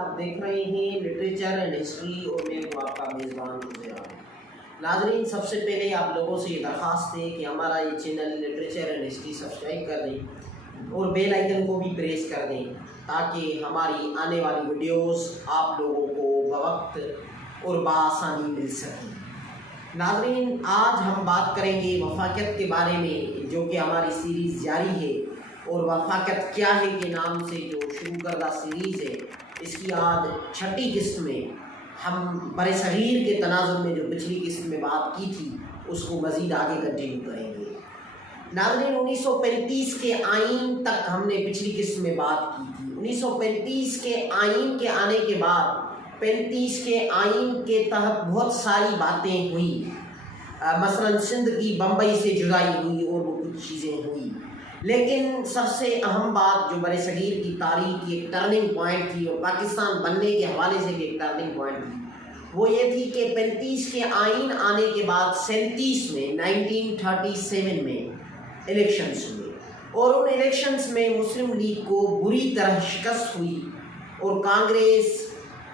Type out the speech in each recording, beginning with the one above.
آپ دیکھ رہے ہیں لٹریچر اینڈ ہسٹری اور میں ہوں آپ کا میزبان عزیرا۔ ناظرین، سب سے پہلے آپ لوگوں سے یہ درخواست ہے کہ ہمارا یہ channel literature and history subscribe کر دیں اور بیل آئیکن کو بھی پریس کر دیں تاکہ ہماری آنے والی ویڈیوز آپ لوگوں کو بوقت اور بآسانی مل سکیں۔ ناظرین، آج ہم بات کریں گے وفاقیت کے بارے میں، جو کہ ہماری سیریز جاری ہے، اور وفاقیت کیا ہے کے نام سے جو شروع کردہ سیریز ہے، اس کی آج چھٹی قسط میں ہم برصغیر کے تناظر میں جو پچھلی قسط میں بات کی تھی اس کو مزید آگے کنٹینیو کریں گے۔ ناظرین، 1935 کے آئین تک ہم نے پچھلی قسط میں بات کی تھی۔ 1935 کے آئین کے آنے کے بعد 35 کے آئین کے تحت بہت ساری باتیں ہوئیں، مثلا سندھ کی بمبئی سے جدائی ہوئی اور وہ کچھ چیزیں ہوئی، لیکن سب سے اہم بات جو برصغیر کی تاریخ کی ایک ٹرننگ پوائنٹ تھی اور پاکستان بننے کے حوالے سے بھی ایک ٹرننگ پوائنٹ تھی، وہ یہ تھی کہ 35 کے آئین آنے کے بعد 37 میں 1937 میں الیکشنز ہوئے، اور ان الیکشنز میں مسلم لیگ کو بری طرح شکست ہوئی اور کانگریس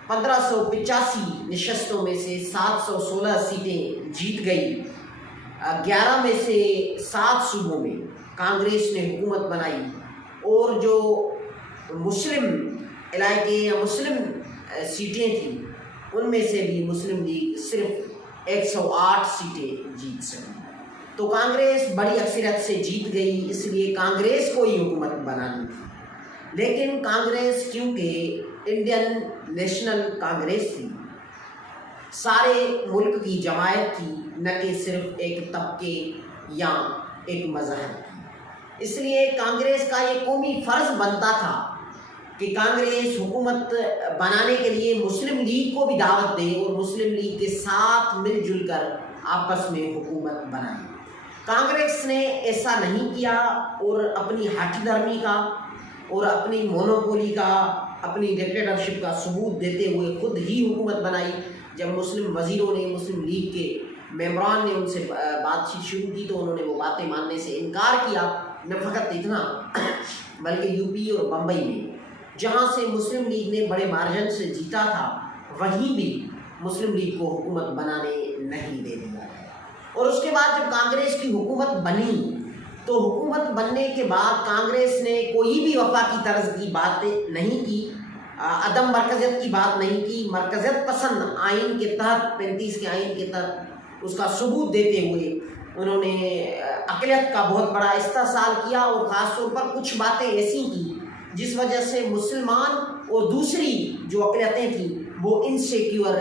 1585 نشستوں میں سے 716 سیٹیں جیت گئی۔ 11 میں سے 7 صوبوں میں کانگریس نے حکومت بنائی، اور جو مسلم علاقے یا مسلم سیٹیں تھیں ان میں سے بھی مسلم لیگ صرف 108 سیٹیں جیت سکی۔ تو کانگریس بڑی اکثریت سے جیت گئی، اس لیے کانگریس کو ہی حکومت بنانی تھی۔ لیکن کانگریس کیونکہ انڈین نیشنل کانگریس تھی، سارے ملک کی جماعت تھی، نہ کہ صرف ایک طبقے یا ایک مذہب کی، اس لیے کانگریس کا یہ قومی فرض بنتا تھا کہ کانگریس حکومت بنانے کے لیے مسلم لیگ کو بھی دعوت دے اور مسلم لیگ کے ساتھ مل جل کر آپس میں حکومت بنائے۔ کانگریس نے ایسا نہیں کیا اور اپنی ہٹ دھرمی کا اور اپنی مونوپولی کا، اپنی ڈکٹیٹرشپ کا ثبوت دیتے ہوئے خود ہی حکومت بنائی۔ جب مسلم وزیروں نے، مسلم لیگ کے ممبران نے ان سے بات چیت شروع کی تو انہوں نے وہ باتیں ماننے سے انکار کیا۔ نہ فقط اتنا بلکہ یو پی اور بمبئی میں جہاں سے مسلم لیگ نے بڑے مارجن سے جیتا تھا، وہیں بھی مسلم لیگ کو حکومت بنانے نہیں دے دیا گیا۔ اور اس کے بعد جب کانگریس کی حکومت بنی تو حکومت بننے کے بعد کانگریس نے کوئی بھی وفاقی طرز کی بات نہیں کی، عدم مرکزیت کی بات نہیں کی، مرکزیت پسند آئین کے تحت، 35 کے آئین کے تحت اس کا ثبوت دیتے ہوئے انہوں نے اقلیت کا بہت بڑا استحصال کیا، اور خاص طور پر کچھ باتیں ایسی کی جس وجہ سے مسلمان اور دوسری جو اقلیتیں تھیں وہ انسیکیور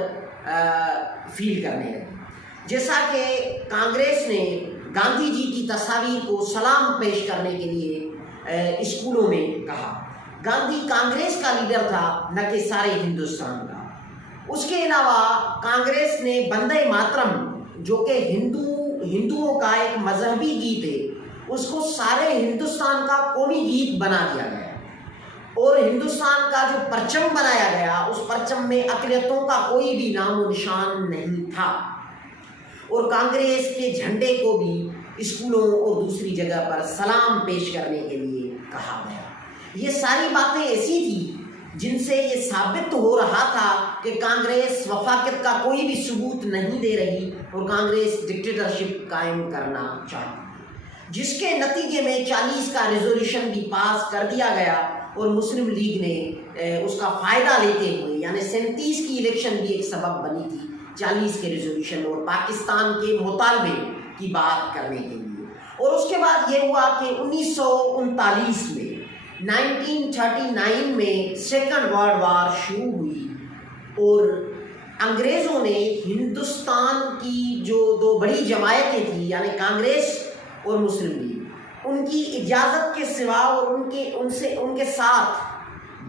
فیل کرنے لگے۔ جیسا کہ کانگریس نے گاندھی جی کی تصاویر کو سلام پیش کرنے کے لیے اسکولوں میں کہا۔ گاندھی کانگریس کا لیڈر تھا، نہ کہ سارے ہندوستان کا۔ اس کے علاوہ کانگریس نے بندے ماترم، جو کہ ہندوؤں کا ایک مذہبی گیت ہے، اس کو سارے ہندوستان کا قومی گیت بنا دیا گیا، اور ہندوستان کا جو پرچم بنایا گیا اس پرچم میں اقلیتوں کا کوئی بھی نام و نشان نہیں تھا، اور کانگریس کے جھنڈے کو بھی اسکولوں اور دوسری جگہ پر سلام پیش کرنے کے لیے کہا گیا۔ یہ ساری باتیں ایسی تھیں جن سے یہ ثابت ہو رہا تھا کہ کانگریس وفاقیت کا کوئی بھی ثبوت نہیں دے رہی اور کانگریس ڈکٹیٹرشپ قائم کرنا چاہتی، جس کے نتیجے میں 40 کا ریزولوشن بھی پاس کر دیا گیا، اور مسلم لیگ نے اس کا فائدہ لیتے ہوئے، یعنی 37 کی الیکشن بھی ایک سبب بنی تھی 40 کے ریزولوشن اور پاکستان کے مطالبے کی بات کرنے کے لیے۔ اور اس کے بعد یہ ہوا کہ 1939 میں 1939 میں سیکنڈ ورلڈ وار شروع ہوئی، اور انگریزوں نے ہندوستان کی جو دو بڑی جماعتیں تھیں، یعنی کانگریس اور مسلم لیگ، ان کی اجازت کے سوا اور ان کے ساتھ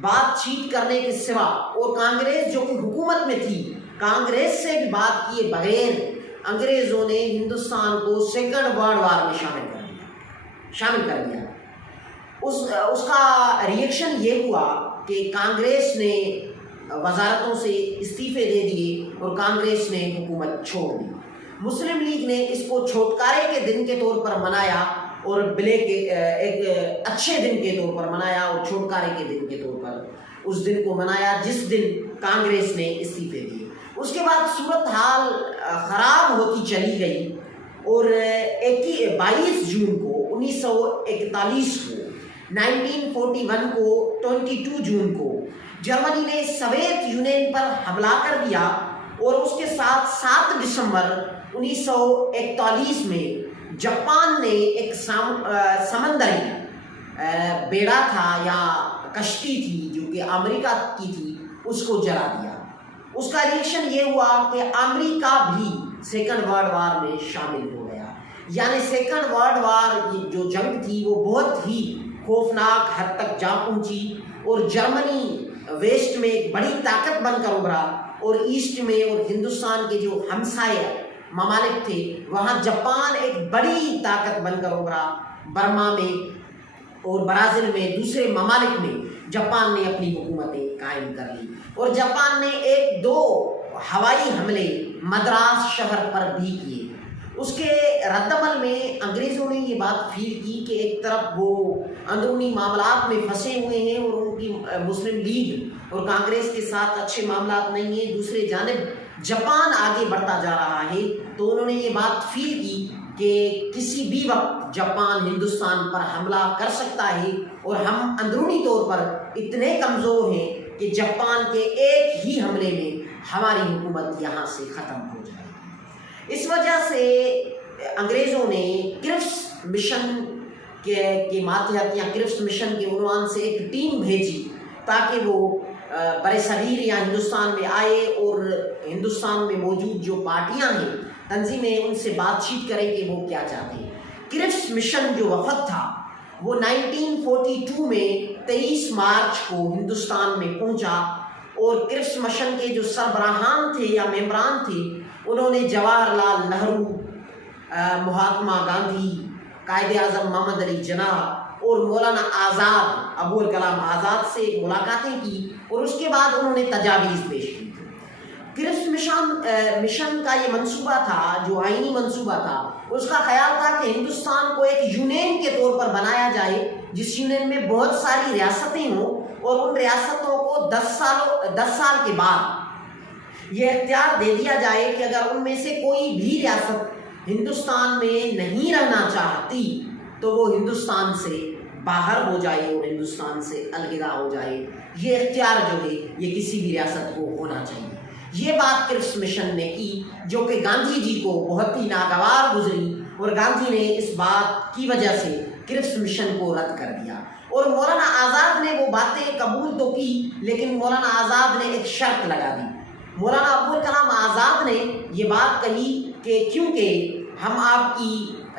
بات چیت کرنے کے سوا، اور کانگریس جو کہ حکومت میں تھی، کانگریس سے بھی بات کیے بغیر انگریزوں نے ہندوستان کو سیکنڈ ورلڈ وار میں شامل کر دیا۔ اس کا ریئیکشن یہ ہوا کہ کانگریس نے وزارتوں سے استعفے دے دیے اور کانگریس نے حکومت چھوڑ دی۔ مسلم لیگ نے اس کو چھٹکارے کے دن کے طور پر منایا اور ایک اچھے دن کے طور پر منایا اور چھٹکارے کے دن کے طور پر، اس دن کو منایا جس دن کانگریس نے استعفے دیے۔ اس کے بعد صورتحال خراب ہوتی چلی گئی اور 22 جون کو 1941 کو 1941 کو 22 جون کو جرمنی نے سوویت یونین پر حملہ کر دیا اور اس کے ساتھ 7 دسمبر 1941 میں جاپان نے ایک سمندری بیڑا تھا یا کشتی تھی جو کہ امریکہ کی تھی، اس کو جلا دیا۔ اس کا ریئیکشن یہ ہوا کہ امریکہ بھی سیکنڈ ورلڈ وار میں شامل ہو گیا، یعنی سیکنڈ ورلڈ وار جو جنگ تھی وہ بہت ہی خوفناک حد تک جا پہنچی اور جرمنی ویسٹ میں ایک بڑی طاقت بن کر ابھرا اور ایسٹ میں اور ہندوستان کے جو ہمسائے ممالک تھے وہاں جاپان ایک بڑی طاقت بن کر ابھرا۔ برما میں اور برازیل میں دوسرے ممالک میں جاپان نے اپنی حکومتیں قائم کر لی اور جاپان نے 1-2 ہوائی حملے مدراس شہر پر بھی کیے۔ اس کے رد عمل میں انگریزوں نے یہ بات فیل کی کہ ایک طرف وہ اندرونی معاملات میں پھنسے ہوئے ہیں اور ان کی مسلم لیگ اور کانگریس کے ساتھ اچھے معاملات نہیں ہیں، دوسرے جانب جاپان آگے بڑھتا جا رہا ہے، تو انہوں نے یہ بات فیل کی کہ کسی بھی وقت جاپان ہندوستان پر حملہ کر سکتا ہے اور ہم اندرونی طور پر اتنے کمزور ہیں کہ جاپان کے ایک ہی حملے میں ہماری حکومت یہاں سے ختم ہو جائے۔ اس وجہ سے انگریزوں نے کرپس مشن کے ماتحت یا کرپس مشن کے عنوان سے ایک ٹیم بھیجی تاکہ وہ برِ صغیر یا ہندوستان میں آئے اور ہندوستان میں موجود جو پارٹیاں ہیں، تنظیمیں، ان سے بات چیت کریں کہ وہ کیا چاہتے ہیں۔ کرپس مشن جو وفد تھا وہ 1942 میں 23 مارچ کو ہندوستان میں پہنچا اور کرپس مشن کے جو سربراہان تھے یا ممبران تھے انہوں نے جواہر لال نہرو، مہاتما گاندھی، قائد اعظم محمد علی جناح اور مولانا آزاد، ابوالکلام آزاد سے ملاقاتیں کی اور اس کے بعد انہوں نے تجاویز پیش کی۔ کرپس مشن کا یہ منصوبہ تھا، جو آئینی منصوبہ تھا، اس کا خیال تھا کہ ہندوستان کو ایک یونین کے طور پر بنایا جائے جس یونین میں بہت ساری ریاستیں ہوں اور ان ریاستوں کو 10 سال کے بعد یہ اختیار دے دیا جائے کہ اگر ان میں سے کوئی بھی ریاست ہندوستان میں نہیں رہنا چاہتی تو وہ ہندوستان سے باہر ہو جائے اور ہندوستان سے الوداع ہو جائے۔ یہ اختیار جو ہے یہ کسی بھی ریاست کو ہونا چاہیے۔ یہ بات کرپس مشن نے کی جو کہ گاندھی جی کو بہت ہی ناگوار گزری اور گاندھی نے اس بات کی وجہ سے کرپس مشن کو رد کر دیا اور مولانا آزاد نے وہ باتیں قبول تو کی لیکن مولانا آزاد نے ایک شرط لگا دی۔ مولانا ابوالکلام آزاد نے یہ بات کہی کہ کیونکہ ہم آپ کی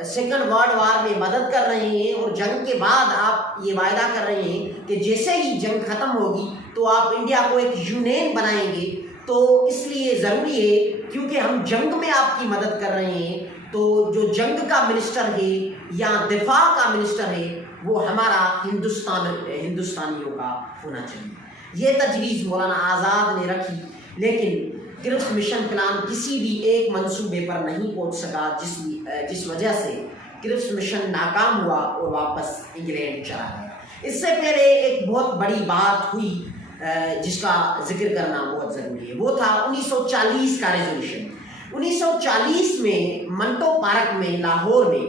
سیکنڈ ورلڈ وار میں مدد کر رہے ہیں اور جنگ کے بعد آپ یہ وعدہ کر رہے ہیں کہ جیسے ہی جنگ ختم ہوگی تو آپ انڈیا کو ایک یونین بنائیں گے، تو اس لیے ضروری ہے کیونکہ ہم جنگ میں آپ کی مدد کر رہے ہیں تو جو جنگ کا منسٹر ہے یا دفاع کا منسٹر ہے وہ ہمارا ہندوستانیوں کا ہونا چاہیے۔ یہ تجویز مولانا آزاد نے رکھی لیکن کرپس مشن پلان کسی بھی ایک منصوبے پر نہیں پہنچ سکا جس وجہ سے کرپس مشن ناکام ہوا اور واپس انگلینڈ چلا گیا۔ اس سے پہلے ایک بہت بڑی بات ہوئی جس کا ذکر کرنا بہت ضروری ہے، وہ تھا 1940 کا ریزولوشن۔ 1940 میں منٹو پارک میں لاہور میں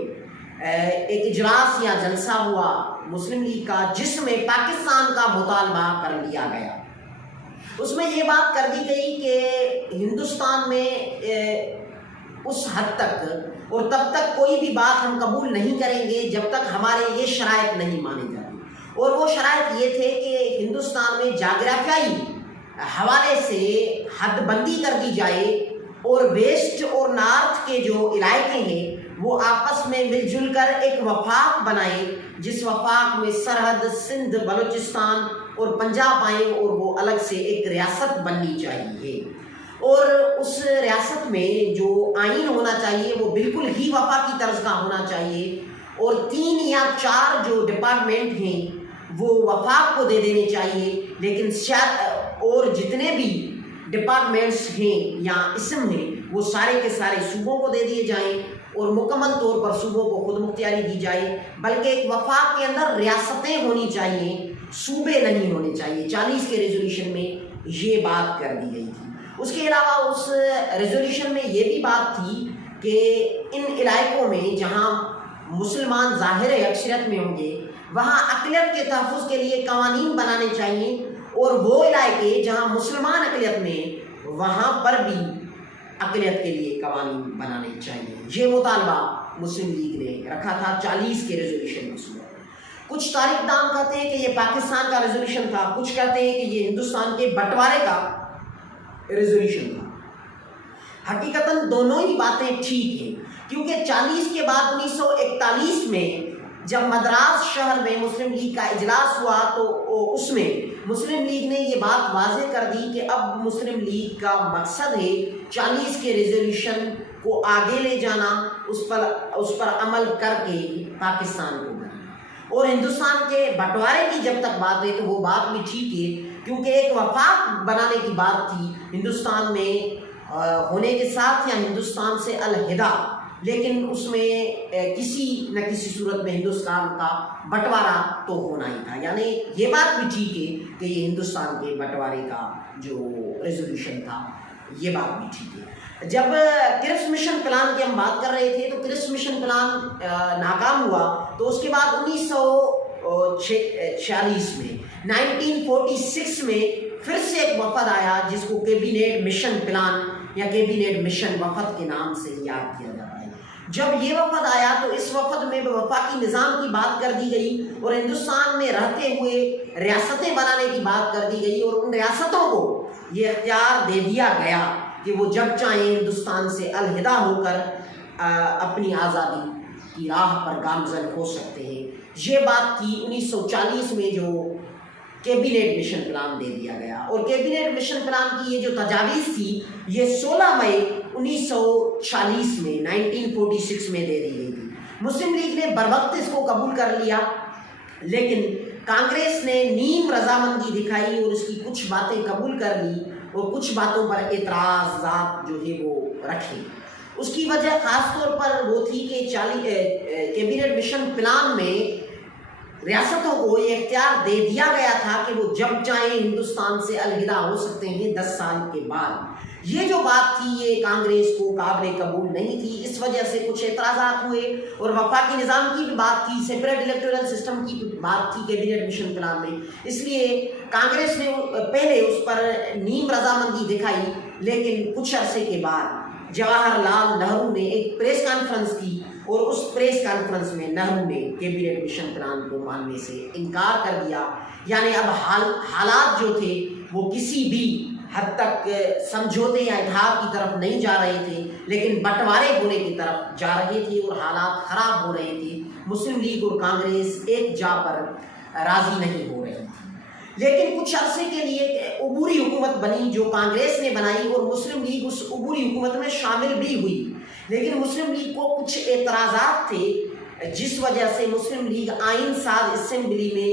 ایک اجلاس یا جلسہ ہوا مسلم لیگ کا جس میں پاکستان کا مطالبہ کر لیا گیا۔ اس میں یہ بات کر دی گئی کہ ہندوستان میں اس حد تک اور تب تک کوئی بھی بات ہم قبول نہیں کریں گے جب تک ہمارے یہ شرائط نہیں مانی جاتی، اور وہ شرائط یہ تھے کہ ہندوستان میں جغرافیائی حوالے سے حد بندی کر دی جائے اور ویسٹ اور نارتھ کے جو علاقے ہیں وہ آپس میں مل جل کر ایک وفاق بنائے جس وفاق میں سرحد سندھ، بلوچستان اور پنجاب آئیں اور وہ الگ سے ایک ریاست بننی چاہیے، اور اس ریاست میں جو آئین ہونا چاہیے وہ بالکل ہی وفاقی طرز کا ہونا چاہیے، اور 3 یا 4 جو ڈپارٹمنٹ ہیں وہ وفاق کو دے دینے چاہیے، لیکن اور جتنے بھی ڈپارٹمنٹس ہیں یا اسم ہیں وہ سارے کے سارے صوبوں کو دے دیے جائیں اور مکمل طور پر صوبوں کو خود مختاری دی جائے، بلکہ ایک وفاق کے اندر ریاستیں ہونی چاہیے صوبے نہیں ہونے چاہیے، 40 کے ریزولوشن میں یہ بات کر دی گئی تھی۔ اس کے علاوہ اس ریزولوشن میں یہ بھی بات تھی کہ ان علاقوں میں جہاں مسلمان ظاہر اکثریت میں ہوں گے وہاں اقلیت کے تحفظ کے لیے قوانین بنانے چاہیے، اور وہ علاقے جہاں مسلمان اقلیت میں وہاں پر بھی اقلیت کے لیے قوانین بنانے چاہیے۔ یہ مطالبہ مسلم لیگ نے رکھا تھا 40 کے ریزولوشن میں۔ کچھ تاریخ دان کہتے ہیں کہ یہ پاکستان کا ریزولوشن تھا، کچھ کہتے ہیں کہ یہ ہندوستان کے بٹوارے کا ریزولوشن تھا۔ حقیقتاً دونوں ہی باتیں ٹھیک ہیں، کیونکہ 40 کے بعد 1941 میں جب مدراس شہر میں مسلم لیگ کا اجلاس ہوا تو اس میں مسلم لیگ نے یہ بات واضح کر دی کہ اب مسلم لیگ کا مقصد ہے 40 کے ریزولوشن کو آگے لے جانا، اس پر عمل کر کے پاکستان کو بنانا۔ اور ہندوستان کے بٹوارے کی جب تک بات ہے تو وہ بات بھی ٹھیک ہے، کیونکہ ایک وفاق بنانے کی بات تھی ہندوستان میں ہونے کے ساتھ، یا ہندوستان سے علیحدہ، لیکن اس میں کسی نہ کسی صورت میں ہندوستان کا بٹوارا تو ہونا ہی تھا۔ یعنی یہ بات بھی ٹھیک ہے کہ یہ ہندوستان کے بٹوارے کا جو ریزولوشن تھا یہ بات بھی ٹھیک ہے۔ جب کرپس مشن پلان کی ہم بات کر رہے تھے تو کرپس مشن پلان ناکام ہوا، تو اس کے بعد 1946 میں 1946 میں پھر سے ایک وفد آیا جس کو کیبینٹ مشن پلان یا کیبینٹ مشن وفد کے نام سے یاد کیا جاتا ہے۔ جب یہ وفد آیا تو اس وفد میں وفاقی نظام کی بات کر دی گئی اور ہندوستان میں رہتے ہوئے ریاستیں بنانے کی بات کر دی گئی، اور ان ریاستوں کو یہ اختیار دے دیا گیا کہ وہ جب چاہیں ہندوستان سے علیحدہ ہو کر اپنی آزادی کی راہ پر گامزن ہو سکتے ہیں۔ یہ بات تھی 1940 میں جو کیبینٹ مشن پلان دے دیا گیا، اور کیبینٹ مشن پلان کی یہ جو تجاویز تھی یہ 16 مئی 1946 میں 1946 میں دے دی گئی تھی۔ مسلم لیگ نے بروقت اس کو قبول کر لیا، لیکن کانگریس نے نیم رضامندی دکھائی اور اس کی کچھ باتیں قبول کر لی اور کچھ باتوں پر اعتراضات جو ہے وہ رکھے۔ اس کی وجہ خاص طور پر وہ تھی کہ کیبینٹ مشن پلان میں ریاستوں کو یہ اختیار دے دیا گیا تھا کہ وہ جب چاہیں ہندوستان سے علیحدہ ہو سکتے ہیں 10 سال کے بعد۔ یہ جو بات تھی یہ کانگریس کو قابل قبول نہیں تھی، اس وجہ سے کچھ اعتراضات ہوئے، اور وفاقی نظام کی بھی بات تھی، سیپریٹ الیکٹورل سسٹم کی بات تھی کیبینٹ مشن پلان میں، اس لیے کانگریس نے پہلے اس پر نیم رضامندی دکھائی، لیکن کچھ عرصے کے بعد جواہر لال نہرو نے ایک پریس کانفرنس کی، اور اس پریس کانفرنس میں نہرو نے کیبینٹ مشن پلان کو ماننے سے انکار کر دیا۔ یعنی اب حالات جو تھے وہ کسی بھی حد تک سمجھوتے یا اتحاد کی طرف نہیں جا رہے تھے، لیکن بٹوارے ہونے کی طرف جا رہے تھے اور حالات خراب ہو رہے تھے۔ مسلم لیگ اور کانگریس ایک جا پر راضی نہیں ہو رہی تھی، لیکن کچھ عرصے کے لیے عبوری حکومت بنی جو کانگریس نے بنائی، اور مسلم لیگ اس عبوری حکومت میں شامل بھی ہوئی، لیکن مسلم لیگ کو کچھ اعتراضات تھے جس وجہ سے مسلم لیگ آئین ساز اسمبلی میں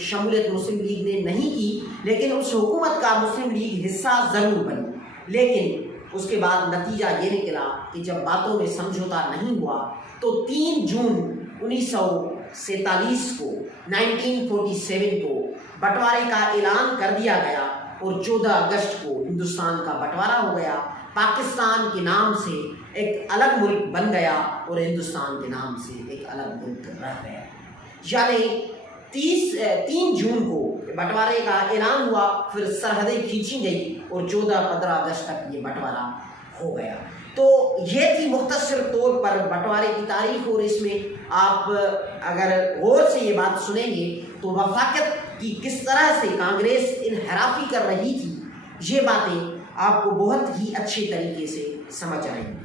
شمولیت مسلم لیگ نے نہیں کی، لیکن اس حکومت کا مسلم لیگ حصہ ضرور بنی۔ لیکن اس کے بعد نتیجہ یہ نکلا کہ جب باتوں میں سمجھوتا نہیں ہوا تو 3 جون 1947 کو 1947 کو بٹوارے کا اعلان کر دیا گیا، اور 14 اگست کو ہندوستان کا بٹوارا ہو گیا، پاکستان کے نام سے ایک الگ ملک بن گیا اور ہندوستان کے نام سے ایک الگ ملک رہ گیا۔ یعنی 3 جون کو بٹوارے کا اعلان ہوا، پھر سرحدیں کھینچی گئی اور 14-15 اگست تک یہ بٹوارا ہو گیا۔ تو یہ تھی مختصر طور پر بٹوارے کی تاریخ، اور اس میں آپ اگر غور سے یہ بات سنیں گے تو وفاقت کی کس طرح سے کانگریس انحرافی کر رہی تھی، یہ باتیں آپ کو بہت ہی اچھے طریقے سے سمجھ آئیں گی۔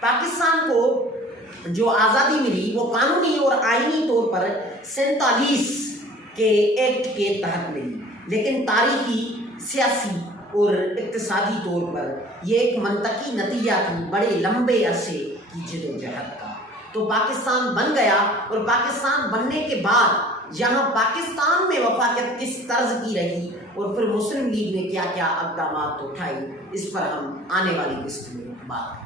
پاکستان کو جو آزادی ملی وہ قانونی اور آئینی طور پر 47 کے ایکٹ کے تحت ملی، لیکن تاریخی، سیاسی اور اقتصادی طور پر یہ ایک منطقی نتیجہ تھی بڑے لمبے عرصے کی جدوجہد کا۔ تو پاکستان بن گیا، اور پاکستان بننے کے بعد یہاں پاکستان میں وفاقت کس طرز کی رہی اور پھر مسلم لیگ نے کیا کیا اقدامات اٹھائے، اس پر ہم آنے والی قسط میں بات کریں۔